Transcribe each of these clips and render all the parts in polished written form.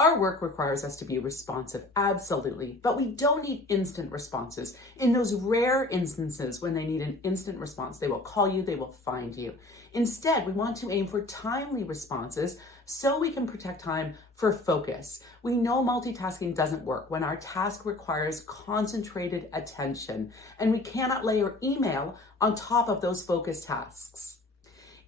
Our work requires us to be responsive, absolutely, but we don't need instant responses. In those rare instances when they need an instant response, they will call you, they will find you. Instead, we want to aim for timely responses so we can protect time for focus. We know multitasking doesn't work when our task requires concentrated attention, and we cannot layer email on top of those focus tasks.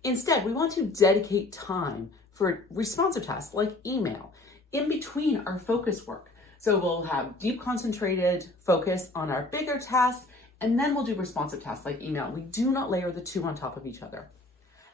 Instead, we want to dedicate time for responsive tasks like email in between our focus work. So we'll have deep concentrated focus on our bigger tasks, and then we'll do responsive tasks like email. We do not layer the two on top of each other.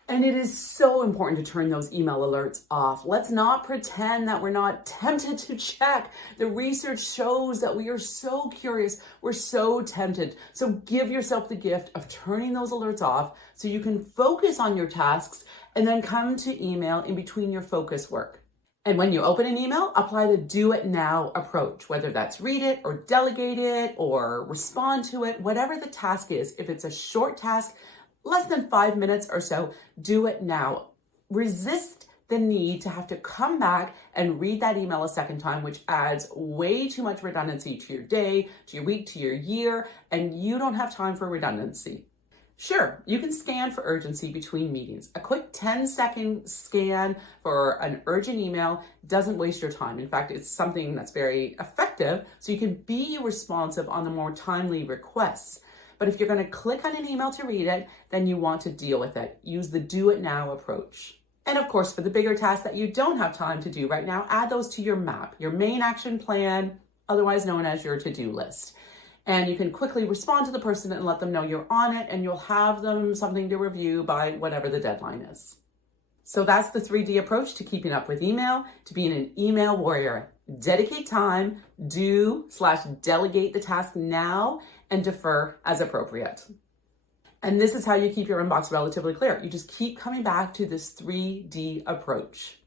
And it is so important to turn those email alerts off. Let's not pretend that we're not tempted to check. The research shows that we are so curious, we're so tempted. So give yourself the gift of turning those alerts off so you can focus on your tasks and then come to email in between your focus work. And when you open an email, apply the do it now approach, whether that's read it or delegate it or respond to it, whatever the task is. If it's a short task, less than 5 minutes or so, do it now. Resist the need to have to come back and read that email a second time, which adds way too much redundancy to your day, to your week, to your year, and you don't have time for redundancy. Sure, you can scan for urgency between meetings. A quick 10-second scan for an urgent email doesn't waste your time. In fact, it's something that's very effective, so you can be responsive on the more timely requests. But if you're going to click on an email to read it, then you want to deal with it. Use the do it now approach. And of course, for the bigger tasks that you don't have time to do right now, add those to your MAP, your main action plan, otherwise known as your to-do list. And you can quickly respond to the person and let them know you're on it, and you'll have them something to review by whatever the deadline is. So that's the 3D approach to keeping up with email, to being an email warrior. Dedicate time, do/delegate the task now, and defer as appropriate. And this is how you keep your inbox relatively clear. You just keep coming back to this 3D approach.